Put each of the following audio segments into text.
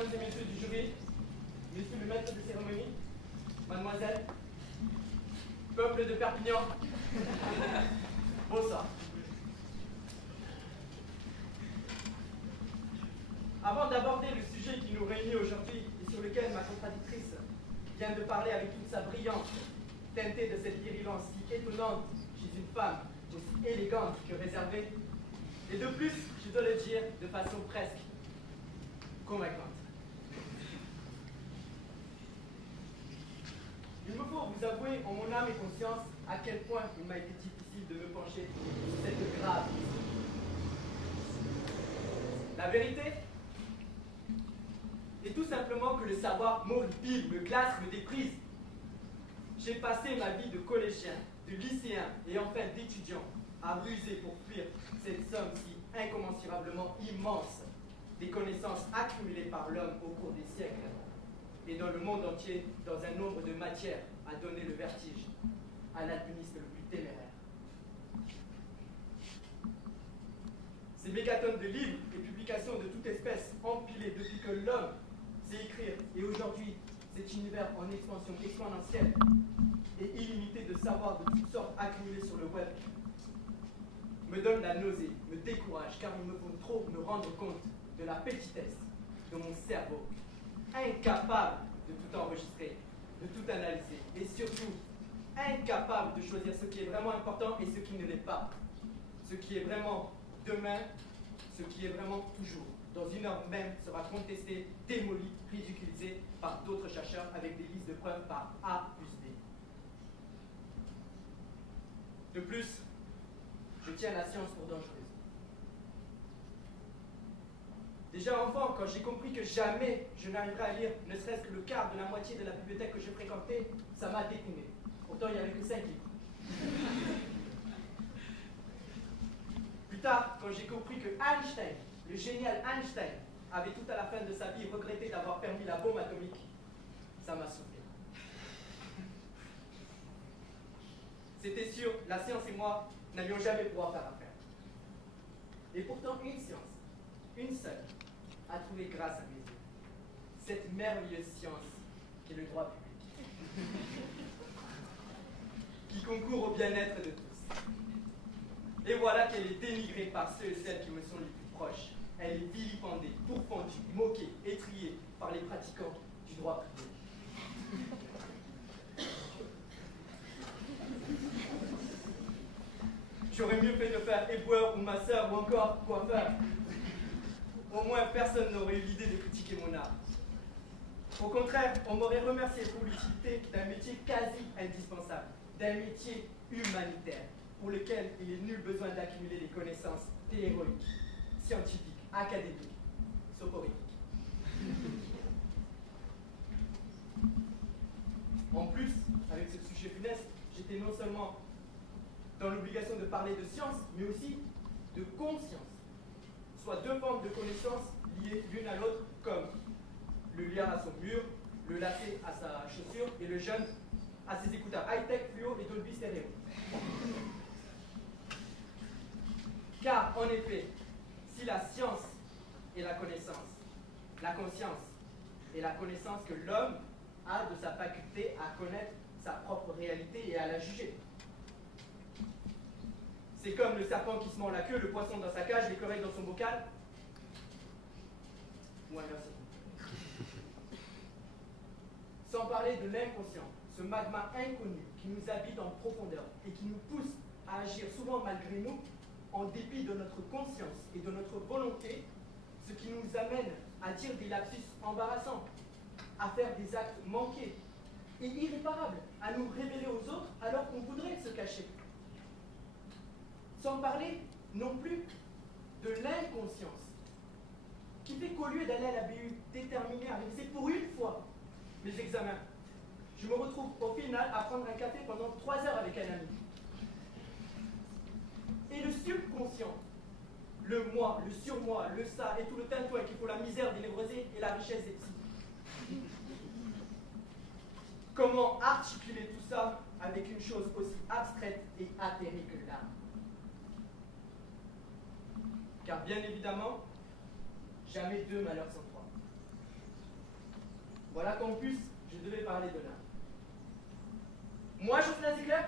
Mesdames et messieurs du jury, monsieur le maître de cérémonie, mademoiselle, peuple de Perpignan, bonsoir. Avant d'aborder le sujet qui nous réunit aujourd'hui et sur lequel ma contradictrice vient de parler avec toute sa brillance, teintée de cette virulence si étonnante chez une femme aussi élégante que réservée, et de plus, je dois le dire de façon presque convaincante. Il me faut vous avouer en mon âme et conscience à quel point il m'a été difficile de me pencher sur cette grave question. La vérité est tout simplement que le savoir m'horripile, me glace, me déprise. J'ai passé ma vie de collégien, de lycéen et enfin d'étudiant à ruser pour fuir cette somme si incommensurablement immense des connaissances accumulées par l'homme au cours des siècles et dans le monde entier, dans un nombre de matières à donner le vertige à l'alpiniste le plus téméraire. Ces mégatonnes de livres et publications de toute espèce empilées depuis que l'homme sait écrire, et aujourd'hui cet univers en expansion exponentielle et illimitée de savoirs de toutes sortes accumulés sur le web, me donne la nausée, me décourage, car il me faut trop me rendre compte de la petitesse de mon cerveau, incapable de tout enregistrer, de tout analyser, et surtout incapable de choisir ce qui est vraiment important et ce qui ne l'est pas, ce qui est vraiment demain, ce qui est vraiment toujours, dans une heure même, sera contesté, démoli, ridiculisé par d'autres chercheurs avec des listes de preuves par A plus B. De plus, je tiens la science pour dangereuse. Déjà enfant, quand j'ai compris que jamais je n'arriverais à lire ne serait-ce que le quart de la moitié de la bibliothèque que je fréquentais, ça m'a décliné. Pourtant, il n'y avait que 5 livres. Plus tard, quand j'ai compris que Einstein, le génial Einstein, avait tout à la fin de sa vie regretté d'avoir permis la bombe atomique, ça m'a soufflé. C'était sûr, la science et moi n'allions jamais pouvoir faire affaire. Et pourtant, une science, une seule, a trouvé grâce à mes yeux. Cette merveilleuse science qui est le droit public, qui concourt au bien-être de tous. Et voilà qu'elle est dénigrée par ceux et celles qui me sont les plus proches. Elle est vilipendée, pourfendue, moquée, étriée par les pratiquants du droit privé. J'aurais mieux fait de faire éboueur ou masseur ou encore coiffeur. Au moins, personne n'aurait eu l'idée de critiquer mon art. Au contraire, on m'aurait remercié pour l'utilité d'un métier quasi indispensable, d'un métier humanitaire, pour lequel il n'est nul besoin d'accumuler des connaissances théoriques, scientifiques, académiques, soporiques. En plus, avec ce sujet funeste, j'étais non seulement dans l'obligation de parler de science, mais aussi de conscience, soit deux formes de connaissances liées l'une à l'autre, comme le liard à son mur, le lacet à sa chaussure et le jeune à ses écouteurs high-tech, fluo et Dolby stéréo. Car, en effet, si la science est la connaissance, la conscience est la connaissance que l'homme a de sa faculté à connaître sa propre réalité et à la juger. C'est comme le serpent qui se mord la queue, le poisson dans sa cage, l'écureuil dans son bocal. Ouais, merci. Sans parler de l'inconscient, ce magma inconnu qui nous habite en profondeur et qui nous pousse à agir souvent malgré nous, en dépit de notre conscience et de notre volonté, ce qui nous amène à dire des lapsus embarrassants, à faire des actes manqués et irréparables, à nous révéler aux autres alors qu'on voudrait se cacher. Sans parler non plus de l'inconscience, qui fait qu'au lieu d'aller à la BU déterminé à réviser pour une fois mes examens, je me retrouve au final à prendre un café pendant 3 heures avec un ami. Et le subconscient, le moi, le surmoi, le ça et tout le tintouin qui faut la misère des névrosés et la richesse des psys. Comment articuler tout ça avec une chose aussi abstraite et atterrée que l'art? Car bien évidemment, jamais deux malheurs sans trois. Voilà qu'en plus, je devais parler de l'âme. Moi, Jocelyn Ziegler,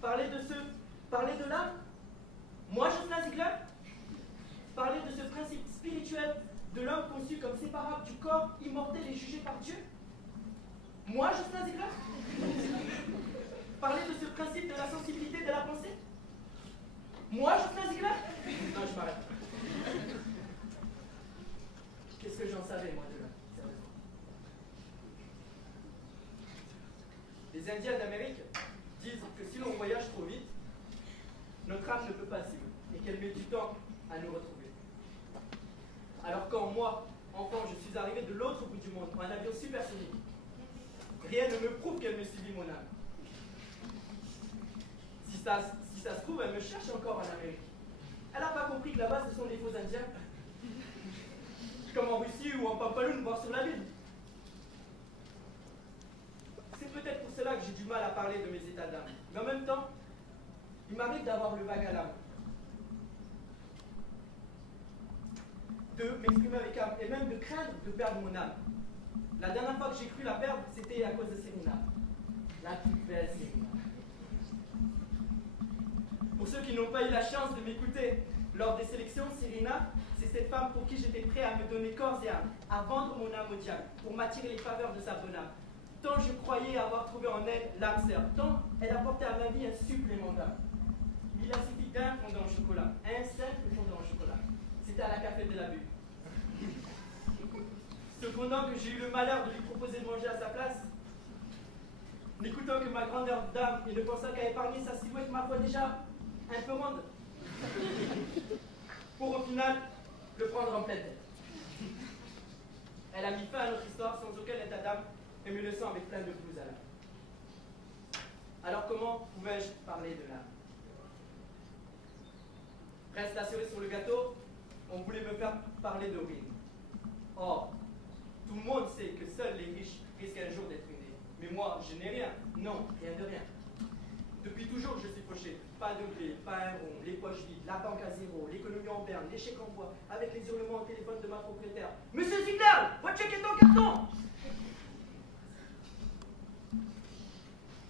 parler de l'âme. Moi, Jocelyn Ziegler, parler de ce principe spirituel de l'homme conçu comme séparable du corps immortel et jugé par Dieu. Moi, Jocelyn Ziegler, parler de ce principe de la sensibilité de la pensée. Moi, Jocelyn Ziegler. Non, je m'arrête. Qu'est-ce que j'en savais, moi, de là, sérieusement? Les Indiens d'Amérique disent que si l'on voyage trop vite, notre âme ne peut pas suivre et qu'elle met du temps à nous retrouver. Alors quand moi, enfant, je suis arrivé de l'autre bout du monde en avion supersonique, rien ne me prouve qu'elle me suivit mon âme. Si ça se trouve, elle me cherche encore en Amérique. Elle n'a pas compris que là-bas, ce sont des faux Indiens. Comme en Russie ou en Pampaloune, voire sur la Lune. C'est peut-être pour cela que j'ai du mal à parler de mes états d'âme. Mais en même temps, il m'arrive d'avoir le vague à l'âme. De m'exprimer avec âme et même de craindre de perdre mon âme. La dernière fois que j'ai cru la perdre, c'était à cause de Serena. La plus belle Serena. Pour ceux qui n'ont pas eu la chance de m'écouter lors des sélections, Serena, c'est cette femme pour qui j'étais prêt à me donner corps et âme, à vendre mon âme au diable, pour m'attirer les faveurs de sa bonne âme. Tant je croyais avoir trouvé en elle l'âme sœur, tant elle apportait à ma vie un supplément d'âme. Il a suffi d'un fondant au chocolat, un simple fondant au chocolat. C'était à la café de la Butte. Cependant que j'ai eu le malheur de lui proposer de manger à sa place, n'écoutant que ma grandeur d'âme et ne pensant qu'à épargner sa silhouette, ma foi déjà un peu ronde, pour au final le prendre en pleine tête. Elle a mis fin à notre histoire sans aucun état d'âme et me laissant avec plein de blues à l'âme. Alors comment pouvais-je parler de l'âme? Reste la cerise sur le gâteau, on voulait me faire parler de ruine. Or, tout le monde sait que seuls les riches risquent un jour d'être ruinés. Mais moi, je n'ai rien. Non, rien de rien. Depuis toujours, je suis fauché. Pas de blé, pas un rond, les poches vides, la banque à zéro, l'économie en berne, les chèques en bois, avec les hurlements au téléphone de ma propriétaire. Monsieur Ziegler, votre chèque est en carton!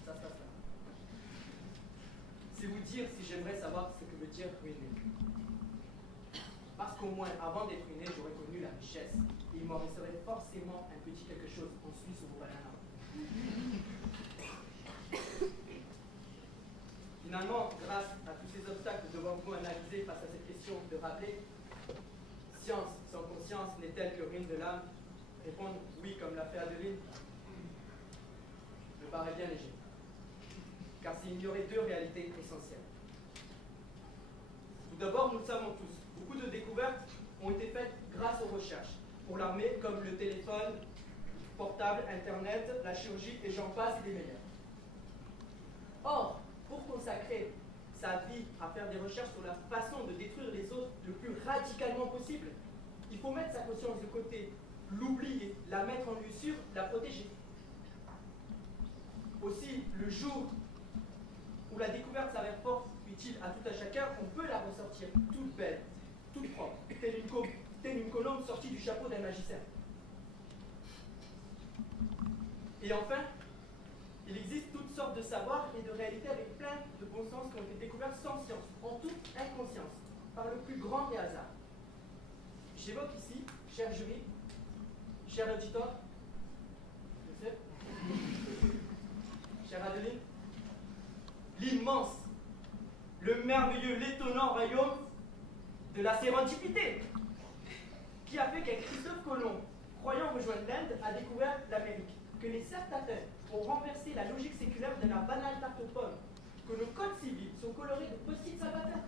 Ça se passe là. C'est vous dire si j'aimerais savoir ce que veut dire ruiner. Parce qu'au moins, avant d'être ruiné, j'aurais connu la richesse. Et il m'en resterait forcément un petit quelque chose en Suisse ou au Banana. Finalement, grâce à tous ces obstacles devant vous analyser face à cette question de rappeler, science sans conscience n'est-elle que ruine de l'âme? Répondre oui comme l'a fait Adeline me paraît bien léger. Car s'il y aurait deux réalités essentielles. Tout d'abord, nous le savons tous, beaucoup de découvertes ont été faites grâce aux recherches. Pour l'armée, comme le téléphone portable, Internet, la chirurgie et j'en passe et des meilleurs. Or, pour consacrer sa vie à faire des recherches sur la façon de détruire les autres le plus radicalement possible, il faut mettre sa conscience de côté, l'oublier, la mettre en lieu sûr, la protéger. Aussi, le jour où la découverte s'avère fort utile à tout à chacun, on peut la ressortir toute belle, toute propre, telle une colombe sortie du chapeau d'un magicien. Et enfin, il existe toutes sortes de savoirs et de réalités avec plein de bon sens qui ont été découverts sans science, en toute inconscience, par le plus grand des hasards. J'évoque ici, cher jury, cher auditeur, je sais, chère Adeline, l'immense, le merveilleux, l'étonnant royaume de la sérendipité, qui a fait qu'un Christophe Colomb, croyant rejoindre l'Inde, a découvert l'Amérique, que les certains ont renversé la logique séculaire de la banale tarte aux pommes, que nos codes civils sont colorés de post-it salvateurs.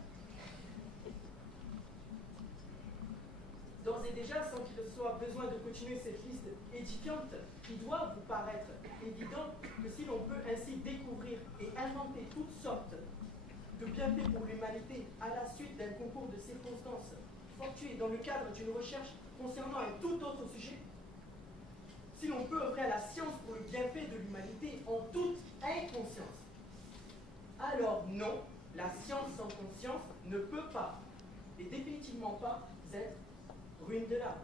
D'ores et déjà, sans qu'il soit besoin de continuer cette liste édifiante, il doit vous paraître évident que si l'on peut ainsi découvrir et inventer toutes sortes de bienfaits pour l'humanité à la suite d'un concours de circonstances fortuit dans le cadre d'une recherche concernant un tout autre sujet, si l'on peut œuvrer à la science pour le bienfait de l'humanité en toute inconscience, alors non, la science sans conscience ne peut pas, et définitivement pas, être ruine de l'âme.